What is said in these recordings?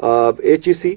HEC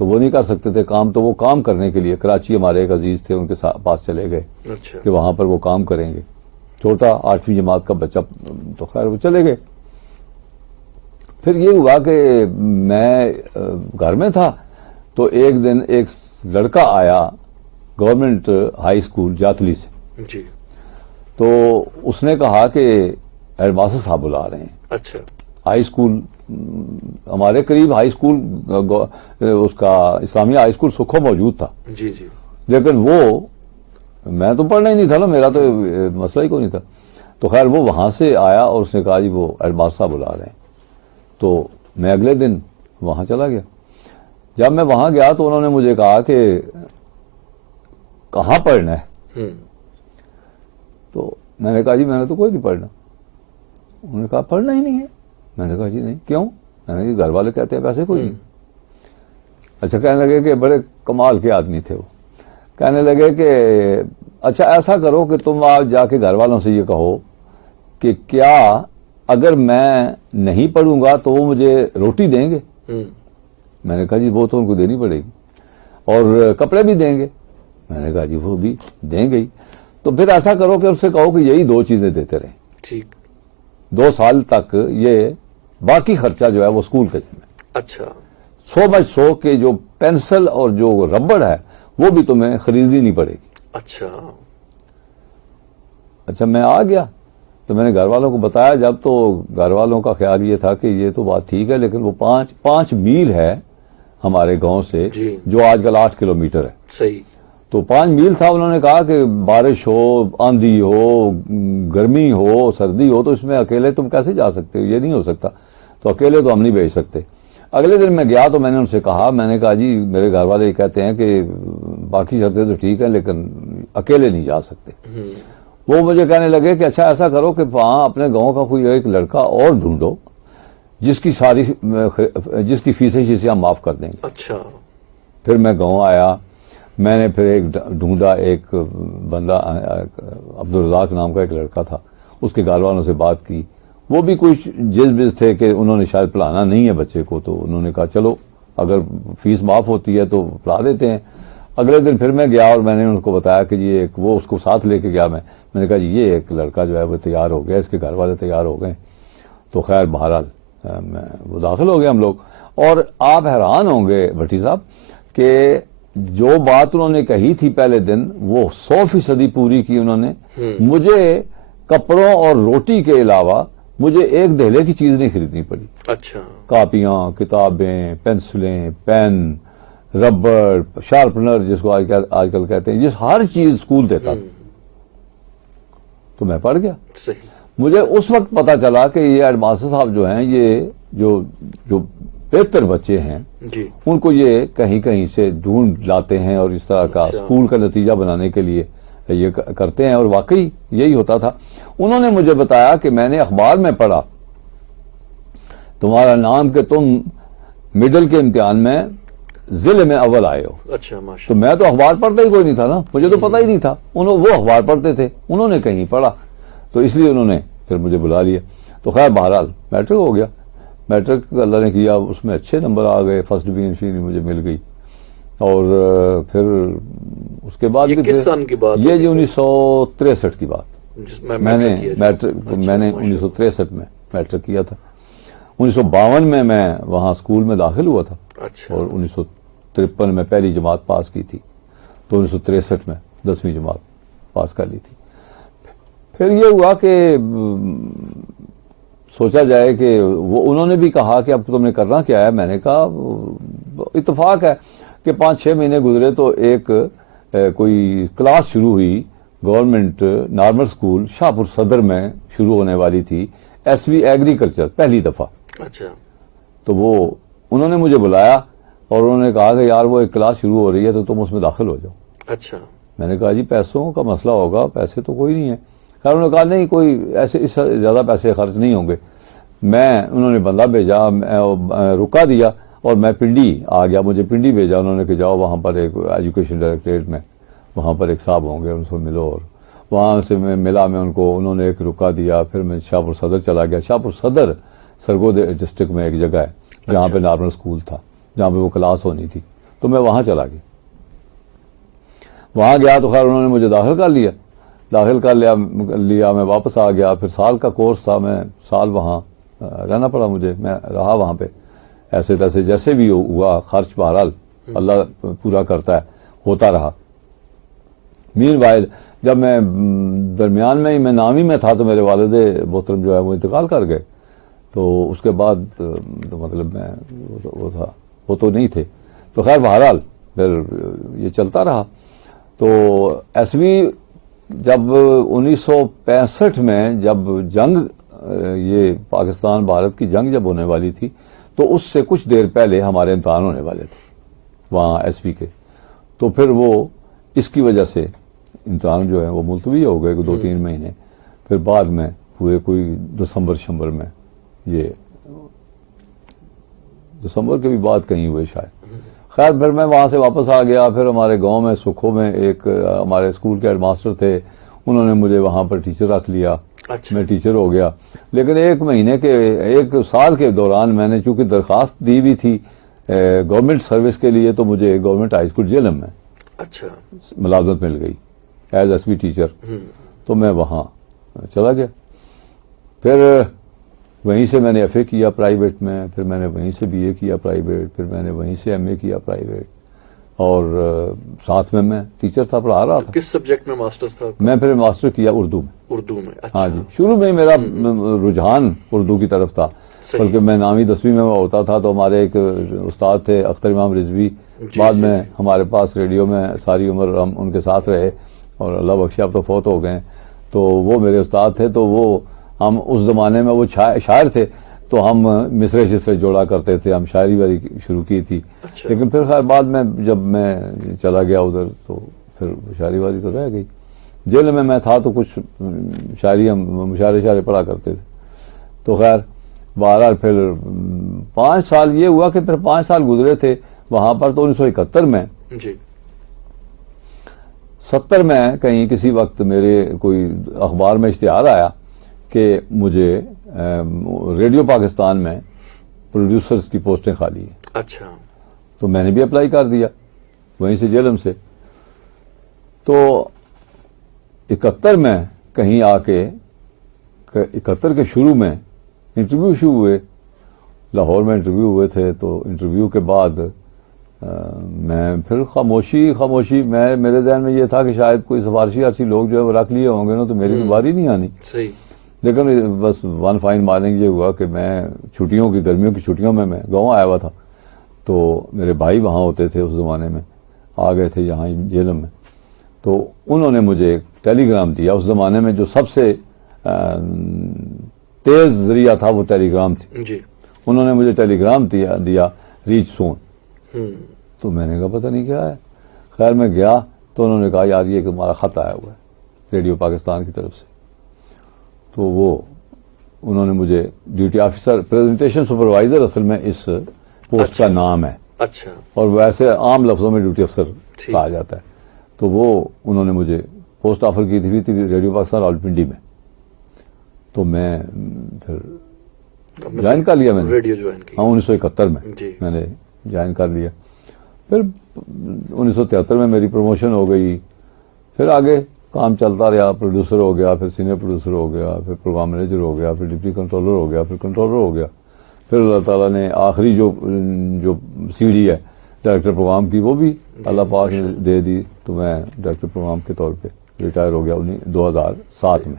تو وہ نہیں کر سکتے تھے کام، تو وہ کام کرنے کے لیے کراچی ہمارے ایک عزیز تھے، ان کے پاس چلے گئے اچھا کہ وہاں پر وہ کام کریں گے. چھوٹا 8ویں جماعت کا بچہ، تو خیر وہ چلے گئے. پھر یہ ہوا کہ میں گھر میں تھا، تو ایک دن ایک لڑکا آیا گورنمنٹ ہائی اسکول جاتلی سے. جی. تو اس نے کہا کہ ہیڈ ماسٹر صاحب بلا رہے ہیں. اچھا. ہائی اسکول ہمارے قریب ہائی اسکول اس کا اسلامیہ ہائی اسکول سکھو موجود تھا. جی جی. لیکن وہ میں تو پڑھنا ہی نہیں تھا نا، میرا تو مسئلہ ہی کوئی نہیں تھا. تو خیر وہ وہاں سے آیا اور اس نے کہا جی وہ ہیڈ ماسٹر صاحب بلا رہے ہیں. تو میں اگلے دن وہاں چلا گیا. جب میں وہاں گیا تو انہوں نے مجھے کہا کہ کہاں پڑھنا ہے؟ تو میں نے کہا جی میں نے تو کوئی نہیں پڑھنا. انہوں نے کہا پڑھنا ہی نہیں ہے. میں نے کہا جی نہیں. کیوں؟ میں نے کہا گھر والے کہتے ہیں ویسے کوئی نہیں. اچھا کہنے لگے کہ بڑے کمال کے آدمی تھے وہ. کہنے لگے کہ اچھا ایسا کرو کہ تم آج جا کے گھر والوں سے یہ کہو کہ کیا اگر میں نہیں پڑھوں گا تو وہ مجھے روٹی دیں گے؟ میں نے کہا جی وہ تو ان کو دینی پڑے گی، اور کپڑے بھی دیں گے. میں نے کہا جی وہ بھی دیں گے ہی. تو پھر ایسا کرو کہ اس سے کہو کہ یہی 2 چیزیں دیتے رہیں. ٹھیک. 2 سال تک یہ باقی خرچہ جو ہے وہ اسکول کے ذمہ. اچھا. سو مچ سو کہ جو پینسل اور جو ربڑ ہے وہ بھی تمہیں خریدنی نہیں پڑے گی. اچھا. اچھا میں آ گیا تو میں نے گھر والوں کو بتایا جب، تو گھر والوں کا خیال یہ تھا کہ یہ تو بات ٹھیک ہے، لیکن وہ 5 میل ہے ہمارے گاؤں سے، جی. جو آج کل 8 کلومیٹر ہے. صحیح. تو 5 میل تھا. انہوں نے کہا کہ بارش ہو، آندھی ہو، گرمی ہو، سردی ہو، تو اس میں اکیلے تم کیسے جا سکتے ہو؟ یہ نہیں ہو سکتا. تو اکیلے تو ہم نہیں بھیج سکتے. اگلے دن میں گیا تو میں نے ان سے کہا، میں نے کہا جی میرے گھر والے کہتے ہیں کہ باقی شرطیں تو ٹھیک ہیں لیکن اکیلے نہیں جا سکتے. وہ مجھے کہنے لگے کہ اچھا ایسا کرو کہ وہاں اپنے گاؤں کا کوئی ایک لڑکا اور ڈھونڈو جس کی فیسیں شیسیں ہم معاف کر دیں گے. اچھا. پھر میں گاؤں آیا. میں نے پھر ایک ڈھونڈا، ایک بندہ عبدالرزاق نام کا ایک لڑکا تھا. اس کے گھر والوں سے بات کی. وہ بھی کچھ جز تھے کہ انہوں نے شاید پڑھانا نہیں ہے بچے کو، تو انہوں نے کہا چلو اگر فیس معاف ہوتی ہے تو پڑھا دیتے ہیں. اگلے دن پھر میں گیا اور میں نے ان کو بتایا کہ یہ وہ اس کو ساتھ لے کے گیا. میں نے کہا جی یہ ایک لڑکا جو ہے وہ تیار ہو گیا، اس کے گھر والے تیار ہو گئے. تو خیر بہرحال وہ داخل ہو گئے ہم لوگ. اور آپ حیران ہوں گے بھٹی صاحب کہ جو بات انہوں نے کہی تھی پہلے دن وہ 100% پوری کی انہوں نے. مجھے کپڑوں اور روٹی کے علاوہ مجھے ایک دہلے کی چیز نہیں خریدنی پڑی. اچھا. کاپیاں، کتابیں، پینسلیں، پین، ربڑ، شارپنر جس کو آج کل کہتے ہیں، یہ ہر چیز اسکول دیتا تھا. تو میں پڑھ گیا. صحیح. مجھے اس وقت پتا چلا کہ یہ ہیڈ ماسٹر صاحب جو ہیں، یہ جو بہتر بچے ہیں جی، ان کو یہ کہیں کہیں سے ڈھونڈ لاتے ہیں اور اس طرح کا اسکول کا نتیجہ بنانے کے لیے یہ کرتے ہیں. اور واقعی یہی ہوتا تھا. انہوں نے مجھے بتایا کہ میں نے اخبار میں پڑھا تمہارا نام کہ تم مڈل کے امتحان میں ضلع میں اول آئے ہو. اچھا. تو میں تو اخبار پڑھتا ہی کوئی نہیں تھا نا، مجھے تو پتہ ہی نہیں تھا. وہ اخبار پڑھتے تھے، انہوں نے کہیں پڑھا، تو اس لیے انہوں نے پھر مجھے بلا لیا. تو خیر بہرحال میٹرک ہو گیا. میٹرک اللہ نے کیا، اس میں اچھے نمبر آ گئے، فرسٹ ڈویژن مجھے مل گئی. اور پھر اس کے بعد یہ کس سن کی بات؟ یہ جی 1963 کی بات. میں نے 1963 میں میٹرک کیا تھا. 1952 میں وہاں اسکول میں داخل ہوا تھا. اچھا. اور 1953 میں پہلی جماعت پاس کی تھی. تو 1963 میں 10ویں جماعت پاس کر لی تھی. پھر یہ ہوا کہ سوچا جائے کہ انہوں نے بھی کہا کہ اب تم نے کرنا کیا ہے. میں نے کہا اتفاق ہے کہ 5-6 مہینے گزرے تو ایک کوئی کلاس شروع ہوئی گورنمنٹ نارمل اسکول شاہپور صدر میں شروع ہونے والی تھی، ایس وی ایگریکلچر پہلی دفعہ. اچھا. تو وہ انہوں نے مجھے بلایا اور انہوں نے کہا کہ یار وہ ایک کلاس شروع ہو رہی ہے تو تم اس میں داخل ہو جاؤ. اچھا. میں نے کہا جی پیسوں کا مسئلہ ہوگا، پیسے تو کوئی نہیں ہے. خیر انہوں نے کہا نہیں کوئی ایسے اس سے زیادہ پیسے خرچ نہیں ہوں گے. انہوں نے بندہ بھیجا، رکا دیا اور میں پنڈی آ گیا. مجھے پنڈی بھیجا انہوں نے کہ جاؤ وہاں پر ایک ایجوکیشن ڈائریکٹریٹ میں، وہاں پر ایک صاحب ہوں گے ان سے ملو. اور وہاں سے میں ملا، میں ان کو انہوں نے ایک رکا دیا. پھر میں شاہپور صدر چلا گیا. شاہپور صدر سرگود ڈسٹرکٹ میں ایک جگہ ہے جہاں پہ نارمل اسکول تھا، جہاں پہ وہ کلاس ہونی تھی. تو میں وہاں چلا گیا. وہاں گیا تو خیر انہوں نے مجھے داخل کر لیا. میں واپس آ گیا. پھر سال کا کورس تھا, میں سال وہاں رہنا پڑا مجھے. میں رہا وہاں پہ ایسے تیسے جیسے بھی ہوا, خرچ بہرحال اللہ پورا کرتا ہے, ہوتا رہا. مین وائل جب میں درمیان میں ہی میں نامی میں تھا تو میرے والد محترم جو ہے وہ انتقال کر گئے. تو اس کے بعد تو مطلب میں وہ تو نہیں تھے. تو خیر بہرحال پھر یہ چلتا رہا. تو ایسوی جب 1965 میں جب جنگ, یہ پاکستان بھارت کی جنگ جب ہونے والی تھی, تو اس سے کچھ دیر پہلے ہمارے امتحان ہونے والے تھے وہاں ایس پی کے. تو پھر وہ اس کی وجہ سے امتحان جو ہے وہ ملتوی ہو گئے 2-3 مہینے. پھر بعد میں ہوئے کوئی دسمبر میں, یہ دسمبر کے بھی بعد کہیں ہوئے شاید. خیر پھر میں وہاں سے واپس آ گیا. پھر ہمارے گاؤں میں سکھو میں ایک ہمارے اسکول کے ہیڈ ماسٹر تھے, انہوں نے مجھے وہاں پر ٹیچر رکھ لیا. میں ٹیچر ہو گیا. لیکن 1 سال کے دوران میں نے چونکہ درخواست دی ہوئی تھی گورنمنٹ سروس کے لیے, تو مجھے گورنمنٹ ہائی اسکول جیلم میں ملازمت مل گئی ایز ایس پی ٹیچر. تو میں وہاں چلا گیا. پھر وہیں سے میں نے ایف اے کیا پرائیویٹ میں, پھر میں نے وہیں سے بی اے کیا پرائیویٹ, پھر میں نے وہیں سے ایم اے کیا پرائیویٹ, اور ساتھ میں ٹیچر تھا, پڑھا رہا تھا. کس سبجیکٹ میں ماسٹرز تھا؟ میں پھر ماسٹر کیا اردو میں. اچھا. ہاں جی, شروع میں میرا رجحان اردو کی طرف تھا, بلکہ میں 9ویں 10ویں میں ہوتا تھا تو ہمارے ایک استاد تھے اختر امام رضوی, بعد میں ہمارے پاس ریڈیو میں ساری عمر ہم ان کے ساتھ رہے, اور اللہ بخشے اب تو فوت ہو گئے. تو وہ میرے استاد تھے. تو وہ ہم اس زمانے میں وہ شاعر تھے, تو ہم مصرے شسرے جوڑا کرتے تھے, ہم شاعری والی شروع کی تھی. لیکن پھر خیر بعد میں جب میں چلا گیا ادھر تو پھر شاعری والی تو رہ گئی. جیل میں تھا تو کچھ شاعری ہم مشاعرے پڑھا کرتے تھے. تو خیر بہرحال پھر 5 سال یہ ہوا کہ پھر 5 سال گزرے تھے وہاں پر. تو 1971 میں 70 میں کہیں کسی وقت میرے کوئی اخبار میں اشتہار آیا کہ مجھے ریڈیو پاکستان میں پروڈیوسرز کی پوسٹیں خالی ہیں. اچھا. تو میں نے بھی اپلائی کر دیا وہیں سے جیلم سے. تو 71 میں کہیں آ کے 71 کے شروع میں انٹرویو شروع ہوئے, لاہور میں انٹرویو ہوئے تھے. تو انٹرویو کے بعد میں پھر خاموشی میرے ذہن میں یہ تھا کہ شاید کوئی سفارشی عرصی لوگ جو ہے وہ رکھ لیے ہوں گے نا, تو میری باری نہیں آنی. صحیح. لیکن بس ون فائن مارننگ یہ ہوا کہ میں گرمیوں کی چھٹیوں میں گاؤں آیا ہوا تھا. تو میرے بھائی وہاں ہوتے تھے اس زمانے میں, آ گئے تھے یہاں جیلم میں. تو انہوں نے مجھے ایک ٹیلی گرام دیا. اس زمانے میں جو سب سے تیز ذریعہ تھا وہ ٹیلی گرام تھی. جی. انہوں نے مجھے ٹیلی گرام دیا ریچ سون. تو میں نے کہا پتہ نہیں کیا ہے. خیر میں گیا تو انہوں نے کہا یار یہ کہ ہمارا خط آیا ہوا ہے ریڈیو پاکستان کی طرف سے. تو وہ انہوں نے مجھے ڈیوٹی آفیسر پریزنٹیشن سپروائزر اصل میں اس پوسٹ کا نام ہے. اچھا. اور ویسے عام لفظوں میں ڈیوٹی افسر کہا جاتا ہے. تو وہ انہوں نے مجھے پوسٹ آفر کی تھی ریڈیو پاکستان راولپنڈی میں. تو میں پھر جوائن کر لیا. میں نے ریڈیو جوائن کی. ہاں 1971 میں میں نے جوائن کر لیا. پھر 1973 میں میری پروموشن ہو گئی. پھر آگے کام چلتا رہا. پروڈیوسر ہو گیا, پھر سینئر پروڈیوسر ہو گیا, پھر پروگرام مینیجر ہو گیا, پھر ڈپٹی کنٹرولر ہو گیا, پھر کنٹرولر ہو گیا. پھر اللہ تعالیٰ نے آخری جو سیڑھی ہے ڈائریکٹر پروگرام کی وہ بھی اللہ پاک نے دے دی. تو میں ڈائریکٹر پروگرام کے طور پہ ریٹائر ہو گیا 2007 میں.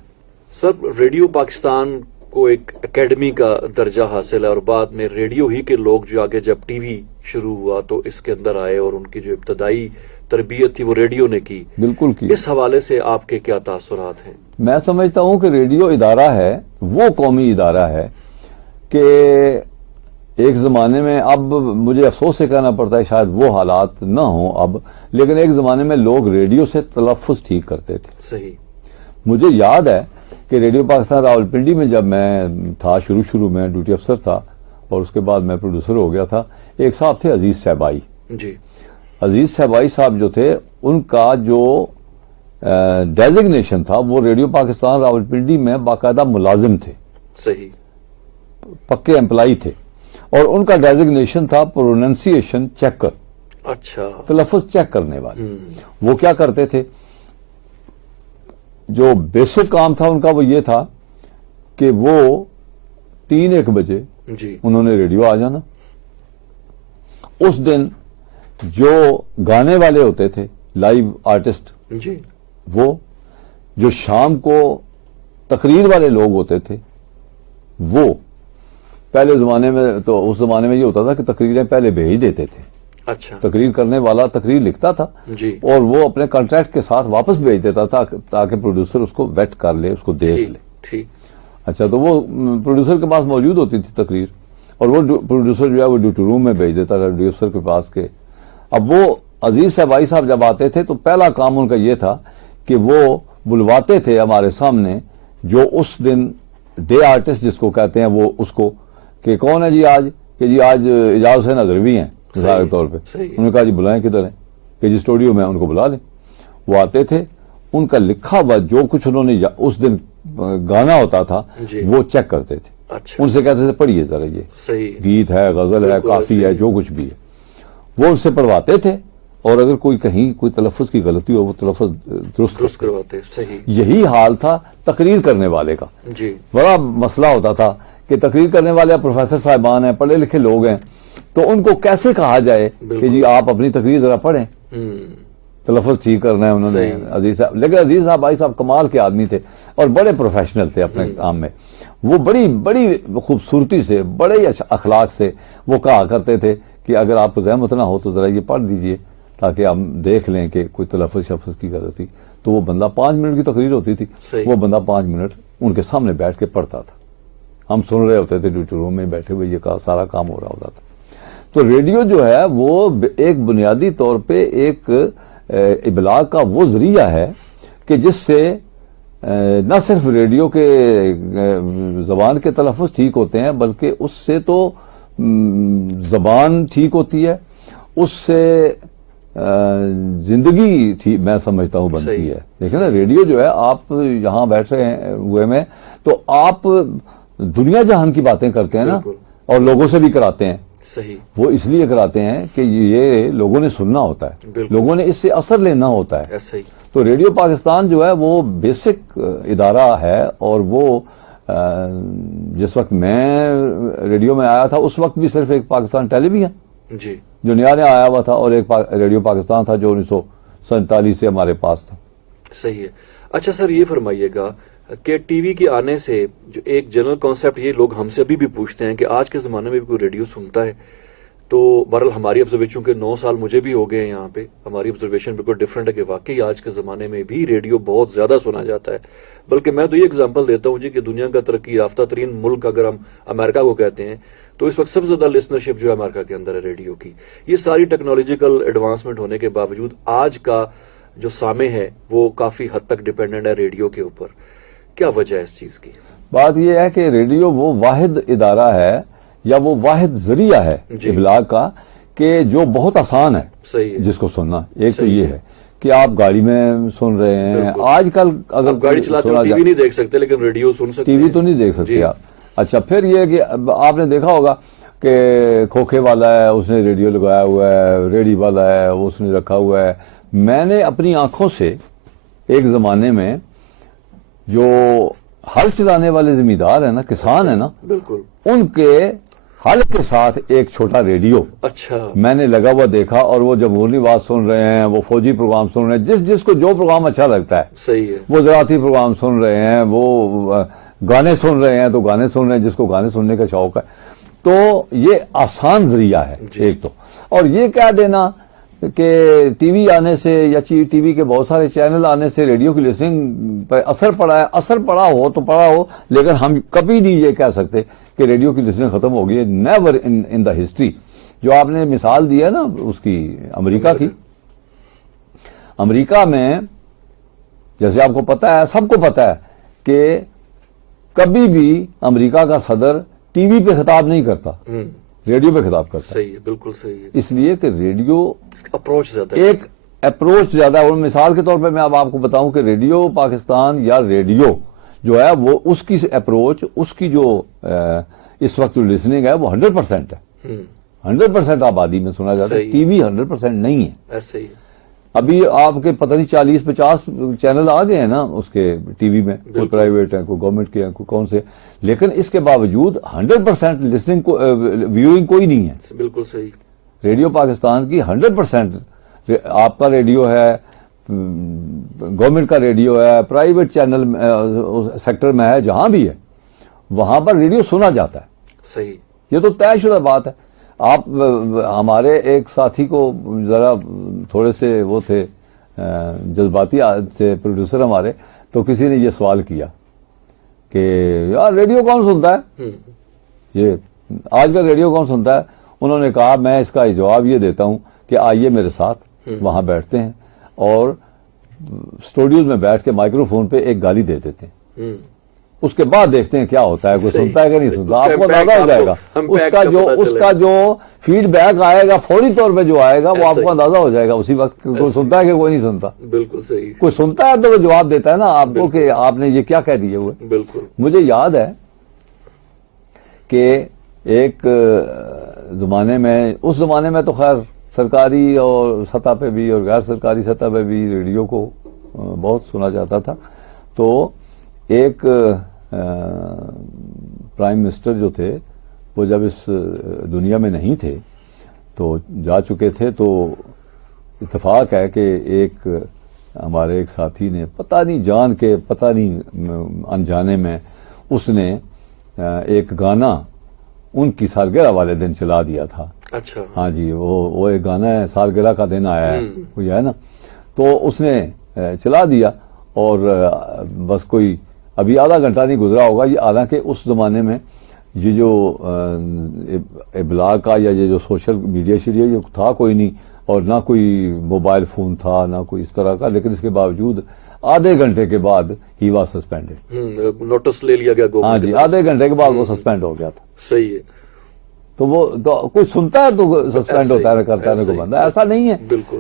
سر ریڈیو پاکستان کو ایک اکیڈمی کا درجہ حاصل ہے, اور بعد میں ریڈیو ہی کے لوگ جو آگے جب ٹی وی شروع ہوا تو اس کے اندر آئے, اور ان کی جو ابتدائی تربیت تھی وہ ریڈیو نے کی. بالکل کی. اس حوالے سے آپ کے کیا تاثرات ہیں؟ میں سمجھتا ہوں کہ ریڈیو ادارہ ہے وہ قومی ادارہ ہے کہ ایک زمانے میں, اب مجھے افسوس سے کہنا پڑتا ہے شاید وہ حالات نہ ہوں اب, لیکن ایک زمانے میں لوگ ریڈیو سے تلفظ ٹھیک کرتے تھے. صحیح. مجھے یاد ہے کہ ریڈیو پاکستان راولپنڈی میں جب میں تھا شروع میں ڈیوٹی افسر تھا, اور اس کے بعد میں پروڈیوسر ہو گیا تھا. ایک صاحب تھے عزیز صاحبائی. جی. عزیز صاحبائی صاحب جو تھے ان کا جو ڈیزگنیشن تھا وہ ریڈیو پاکستان راولپنڈی میں باقاعدہ ملازم تھے. صحیح. پکے امپلائی تھے, اور ان کا ڈیزگنیشن تھا پروننسیشن چیکر. اچھا تلفظ چیک کرنے والے. وہ کیا کرتے تھے, جو بیسک کام تھا ان کا وہ یہ تھا کہ وہ 3-1 بجے جی انہوں نے ریڈیو آ جانا. اس دن جو گانے والے ہوتے تھے لائیو آرٹسٹ, جی وہ جو شام کو تقریر والے لوگ ہوتے تھے, وہ پہلے زمانے میں تو اس زمانے میں یہ ہوتا تھا کہ تقریریں پہلے بھیج دیتے تھے. اچھا تقریر کرنے والا تقریر لکھتا تھا جی اور وہ اپنے کانٹریکٹ کے ساتھ واپس بھیج دیتا تھا تاکہ پروڈیوسر اس کو ویٹ کر لے, اس کو دیکھ لے. ٹھیک. اچھا, تو وہ پروڈیوسر کے پاس موجود ہوتی تھی تقریر, اور وہ پروڈیوسر جو ہے وہ ڈیوٹی روم میں بھیج دیتا تھا پروڈیوسر کے پاس کے. اب وہ عزیز صاحب صاحب جب آتے تھے تو پہلا کام ان کا یہ تھا کہ وہ بلواتے تھے ہمارے سامنے جو اس دن ڈے آرٹسٹ جس کو کہتے ہیں, وہ اس کو کہ کون ہے جی آج, کہ جی آج اعجاز حسین اظہروی ہیں مثال کے طور پہ. انہوں نے کہا جی بلائیں کدھر ہیں, کہ جی اسٹوڈیو میں, ان کو بلا لیں. وہ آتے تھے, ان کا لکھا ہوا جو کچھ انہوں نے اس دن گانا ہوتا تھا وہ چیک کرتے تھے. اچھا ان سے کہتے تھے پڑھیے ذرا یہ صحیح گیت ہے, غزل ہے, کافی ہے, جو کچھ بھی ہے وہ ان سے پڑھواتے تھے. اور اگر کوئی کہیں کوئی تلفظ کی غلطی ہو وہ تلفظ درست کرواتے. صحیح. یہی حال تھا تقریر کرنے والے کا. جی بڑا مسئلہ ہوتا تھا کہ تقریر کرنے والے پروفیسر صاحبان ہیں, پڑھے لکھے لوگ ہیں, تو ان کو کیسے کہا جائے کہ جی آپ اپنی تقریر ذرا پڑھیں, تلفظ ٹھیک کرنا ہے انہوں نے عزیز صاحب. لیکن عزیز صاحب بھائی صاحب کمال کے آدمی تھے اور بڑے پروفیشنل تھے اپنے کام میں. وہ بڑی بڑی خوبصورتی سے, بڑے ہی اخلاق سے وہ کہا کرتے تھے کہ اگر آپ کو زحمت نہ ہو تو ذرا یہ پڑھ دیجئے تاکہ ہم دیکھ لیں کہ کوئی تلفظ شفظ کی غلطی. تو وہ بندہ 5 منٹ کی تقریر ہوتی تھی, وہ بندہ 5 منٹ ان کے سامنے بیٹھ کے پڑھتا تھا. ہم سن رہے ہوتے تھے ڈیوٹی روم میں بیٹھے ہوئے, یہ سارا کام ہو رہا ہوتا تھا. تو ریڈیو جو ہے وہ ایک بنیادی طور پہ ایک ابلاغ کا وہ ذریعہ ہے کہ جس سے نہ صرف ریڈیو کے زبان کے تلفظ ٹھیک ہوتے ہیں بلکہ اس سے تو زبان ٹھیک ہوتی ہے, اس سے زندگی میں سمجھتا ہوں بنتی ہے. دیکھیں نا, ریڈیو جو ہے آپ یہاں بیٹھ رہے ہیں ہوئے میں تو آپ دنیا جہان کی باتیں کرتے ہیں نا, اور لوگوں سے بھی کراتے ہیں. صحیح. وہ اس لیے کراتے ہیں کہ یہ لوگوں نے سننا ہوتا ہے, لوگوں نے اس سے اثر لینا ہوتا ہے. صحیح. تو ریڈیو پاکستان جو ہے وہ بیسک ادارہ ہے, اور وہ جس وقت میں ریڈیو میں آیا تھا اس وقت بھی صرف ایک پاکستان ٹیلی ویژن جی جو نیا نیا آیا ہوا تھا, اور ایک ریڈیو پاکستان تھا جو 1947 سے ہمارے پاس تھا. صحیح ہے. اچھا سر, یہ فرمائیے گا کہ ٹی وی کے آنے سے جو ایک جنرل کانسیپٹ یہ لوگ ہم سے ابھی بھی پوچھتے ہیں کہ آج کے زمانے میں بھی کوئی ریڈیو سنتا ہے, تو بہرحال ہماری آبزرویشن کے 9 سال مجھے بھی ہو گئے ہیں یہاں پہ, ہماری آبزرویشن بالکل ڈفرینٹ ہے کہ واقعی آج کے زمانے میں بھی ریڈیو بہت زیادہ سنا جاتا ہے. بلکہ میں تو یہ اگزامپل دیتا ہوں جی کہ دنیا کا ترقی یافتہ ترین ملک اگر ہم امریکہ کو کہتے ہیں تو اس وقت سب سے زیادہ لسنرشپ جو ہے امریکہ کے اندر ہے ریڈیو کی. یہ ساری ٹیکنالوجیکل ایڈوانسمنٹ ہونے کے باوجود آج کا جو سامع ہے وہ کافی حد تک ڈیپینڈنٹ ہے ریڈیو کے اوپر. کیا وجہ ہے اس چیز کی؟ بات یہ ہے کہ ریڈیو وہ واحد ادارہ ہے یا وہ واحد ذریعہ ہے ابلاغ کا کہ جو بہت آسان ہے. صحیح ہے. جس کو سننا. ایک تو یہ ہے کہ آپ گاڑی میں سن رہے ہیں, آج کل اگر گاڑی چلاتے ہو ٹی وی نہیں دیکھ سکتے لیکن ریڈیو سن سکتے, ٹی وی تو نہیں دیکھ سکتے آپ. اچھا, پھر یہ کہ آپ نے دیکھا ہوگا کہ کھوکھے والا ہے اس نے ریڈیو لگایا ہوا ہے, ریڑھی والا ہے اس نے رکھا ہوا ہے. میں نے اپنی آنکھوں سے ایک زمانے میں جو ہل چلانے والے زمیندار ہیں نا, کسان ہیں نا, بالکل ان کے ہل کے ساتھ ایک چھوٹا ریڈیو اچھا میں نے لگا ہوا دیکھا, اور وہ جمہوری بات سن رہے ہیں, وہ فوجی پروگرام سن رہے ہیں, جس کو جو پروگرام اچھا لگتا ہے. صحیح ہے. وہ زراعتی پروگرام سن رہے ہیں, وہ گانے سن رہے ہیں تو گانے سن رہے ہیں جس کو گانے سننے کا شوق ہے. تو یہ آسان ذریعہ ہے ایک تو. اور یہ کہہ دینا کہ ٹی وی آنے سے یا ٹی وی کے بہت سارے چینل آنے سے ریڈیو کی لسننگ پہ اثر پڑا ہے, اثر پڑا ہو تو پڑا ہو, لیکن ہم کبھی نہیں یہ کہہ سکتے کہ ریڈیو کی لسننگ ختم ہو گئی ہے. Never in the history. جو آپ نے مثال دی ہے نا اس کی امریکہ کی, امریکہ میں جیسے آپ کو پتا ہے, سب کو پتا ہے کہ کبھی بھی امریکہ کا صدر ٹی وی پہ خطاب نہیں کرتا, ریڈیو پہ خطاب کرتا. صحیح ہے, بالکل صحیح ہے. اس لیے کہ ریڈیو اپروچ زیادہ ہے, ایک اپروچ زیادہ ہے. اور مثال کے طور پہ میں اب آپ کو بتاؤں کہ ریڈیو پاکستان یا ریڈیو جو ہے وہ اس کی اپروچ, اس کی جو اس وقت جو لسننگ ہے وہ 100% ہے. 100% آبادی میں سنا جاتا ہے. صحیح. ٹی وی 100% نہیں ہے. ایسے ہی ابھی آپ کے پتہ نہیں 40-50 چینل آ گئے ہیں نا اس کے ٹی وی میں, کوئی پرائیویٹ ہیں, کوئی گورنمنٹ کے ہیں, کوئی کون سے, لیکن اس کے باوجود 100% لسننگ ویوئنگ کوئی نہیں ہے. بالکل صحیح. ریڈیو پاکستان کی 100% آپ کا ریڈیو ہے, گورنمنٹ کا ریڈیو ہے, پرائیویٹ چینل سیکٹر میں ہے, جہاں بھی ہے وہاں پر ریڈیو سنا جاتا ہے. صحیح. یہ تو طے شدہ بات ہے. آپ ہمارے ایک ساتھی کو ذرا تھوڑے سے وہ تھے جذباتی سے پروڈیوسر ہمارے, تو کسی نے یہ سوال کیا کہ یار ریڈیو کون سنتا ہے, یہ آج کل ریڈیو کون سنتا ہے. انہوں نے کہا میں اس کا جواب یہ دیتا ہوں کہ آئیے میرے ساتھ, وہاں بیٹھتے ہیں اور اسٹوڈیوز میں بیٹھ کے مائکرو فون پہ ایک گالی دے دیتے ہیں, اس کے بعد دیکھتے ہیں کیا ہوتا ہے, کوئی سنتا ہے کہ نہیں سنتا. آپ کو اندازہ ہو جائے گا اس کا جو فیڈ بیک آئے گا فوری طور پہ جو آئے گا وہ آپ کو اندازہ ہو جائے گا اسی وقت کوئی سنتا ہے کہ کوئی نہیں سنتا. بالکل صحیح. کوئی سنتا ہے تو وہ جواب دیتا ہے نا آپ کو کہ آپ نے یہ کیا کہہ دیے ہوئے. بالکل. مجھے یاد ہے کہ ایک زمانے میں, اس زمانے میں تو خیر سرکاری اور سطح پہ بھی اور غیر سرکاری سطح پہ بھی ریڈیو کو بہت سنا جاتا تھا. تو ایک پرائم منسٹر جو تھے وہ جب اس دنیا میں نہیں تھے تو جا چکے تھے, تو اتفاق ہے کہ ایک ہمارے ایک ساتھی نے پتہ نہیں جان کے پتہ نہیں انجانے میں اس نے ایک گانا ان کی سالگرہ والے دن چلا دیا تھا. اچھا. ہاں جی, وہ ایک گانا ہے, سالگرہ کا دن آیا ہے کوئی ہے نا, تو اس نے چلا دیا اور بس کوئی ابھی آدھا گھنٹہ نہیں گزرا ہوگا. یہ حالانکہ اس زمانے میں یہ جو ابلاغ کا یا یہ جو سوشل میڈیا شیڈیا جو تھا کوئی نہیں, اور نہ کوئی موبائل فون تھا نہ کوئی اس طرح کا, لیکن اس کے باوجود آدھے گھنٹے کے بعد ہی واز سسپینڈڈ. نوٹس لے لیا گیا. ہاں جی, آدھے گھنٹے کے بعد وہ سسپینڈ ہو گیا تھا. صحیح ہے. تو وہ کوئی سنتا ہے تو سسپینڈ ہوتا ہے, کرتا ہے کو بندہ, ایسا نہیں ہے.